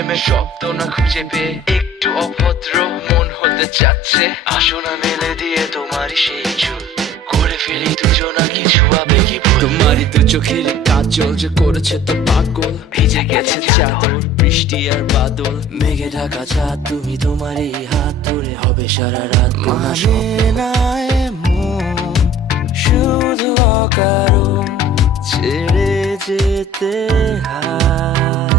প্রেমের শব্দ না খুঁজে পেয়ে একটু অভদ্র মন হতে চাচ্ছে। আসো না মেলে দিয়ে তোমারই সেই চুল, করে ফেলি দুজনা কিছু আবেগী ভুল। তোমারই তো চোখের কাজল যে করেছে তো পাগল, ভিজে গেছে চাদর বৃষ্টি আর বাদল, মেঘে ঢাকা চাঁদ তুমি তোমারই হাত ধরে হবে সারা রাত। মানে না এমন শুধু অকারণ ছেড়ে যেতে হয়।